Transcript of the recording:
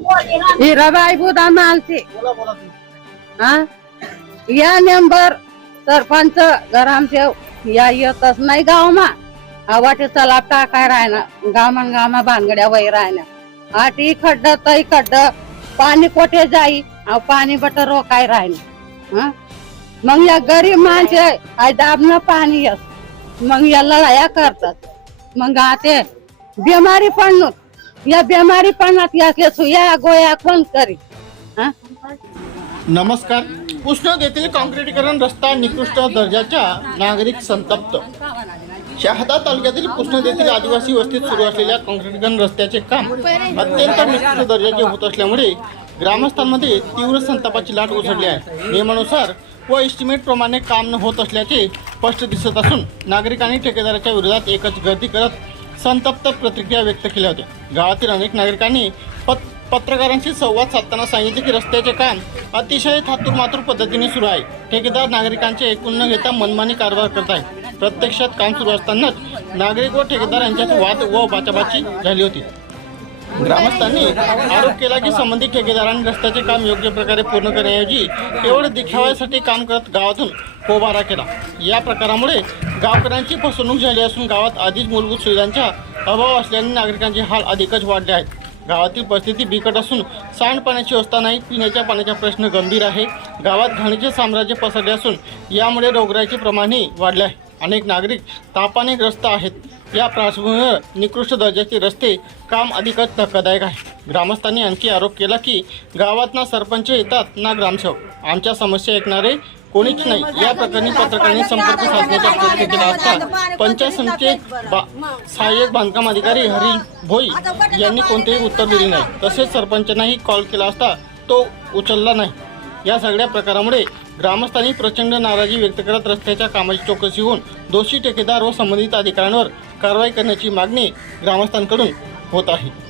हिराबाई बुधा मालती हा या नंबर सरपंच ग्रामसेव या येतच नाही गावमा आवाटे चला टाकाय राहना गामन गामा भानगड्या वय राहना आटी खड्ड तई खड्ड पाणी कोठे जाई अहो पाणी बट रोकाय राहना मग या गरीब माणसे आय दाबनं पाणी येस मग या लढाया करतात मग आते बिमारी पण या बिमारी पडणार यासले या गोया कोण करी? हा? नमस्कार. पुसद येथील काँक्रिटीकरण रस्ता निकृष्ट दर्जाच्या नागरिक संतप्त. शहादा तालुक्यातील पुसद येथील आदिवासी वस्तीत सुरू असलेल्या काँक्रिटीकरण रस्त्याचे काम अत्यंत निकृष्ट दर्जाचे होत असल्यामुळे ग्रामस्थांमध्ये तीव्र संतापाची लाट उसळली आहे. नियमानुसार व एस्टिमेट प्रमाणे काम न होत असल्याचे स्पष्ट दिसत असून नागरिकांनी ठेकेदाराच्या विरोधात एकच गर्दी करत संतप्त प्रतिक्रिया व्यक्त केल्या होत्या. गावातील अनेक नागरिकांनी पत पत्रकारांशी संवाद साधताना सांगितले की रस्त्याचे काम अतिशय थातूरमातूर पद्धतीने सुरू आहे. ठेकेदार नागरिकांचे ऐकून न घेता मनमानी कारभार करत आहे प्रत्यक्षात काम सुरू असतानाच नागरिक व ठेकेदार यांच्यात वाद व बाचाबाची झाली होती. ग्रामस्थांनी आरोप केला की संबंधित ठेकेदारांनी रस्त्याचे काम योग्य प्रकारे पूर्ण करण्याऐवजी केवळ दिखाव्यासाठी काम करत गावातून पोबारा केला. या प्रकारामुळे गावकऱ्यांची फसवणूक झाली असून गावात आधीच मूलभूत सुविधांचा अभाव असल्याने नागरिकांचे हाल अधिकच वाढले आहेत. गावातील परिस्थिती बिकट असून सांडपाण्याची व्यवस्था नाही पिण्याच्या पाण्याचा प्रश्न गंभीर आहे. गावात घाणीचे साम्राज्य पसरले असून यामुळे रोगराईचे प्रमाणही वाढले आहे. अनेक नागरिक तापाने ग्रस्त आहेत. या पार्श्वभूमीवर निकृष्ट दर्जाचे रस्ते काम अधिकच धक्कादायक आहे. ग्रामस्थांनी आणखी आरोप केला की गावात ना सरपंच येतात ना ग्रामसेवक? आमच्या समस्या ऐकणारे कोणीच नाही. या प्रकरणी पत्रकारांनी संपर्क साधण्याचा प्रयत्न केला असता पंचायत समितीचे बा- सहाय्यक बांधकाम अधिकारी हरी भोई यांनी कोणतेही उत्तर दिले नाही. तसेच सरपंचांनाही कॉल केला असता तो उचलला नाही. या सगळ्या प्रकारामुळे ग्रामस्थांनी प्रचंड नाराजी व्यक्त करत रस्त्याच्या कामाची चौकशी होऊन दोषी ठेकेदार व संबंधित अधिकाऱ्यांवर कारवाई करण्याची मागणी ग्रामस्थांकडून होत आहे.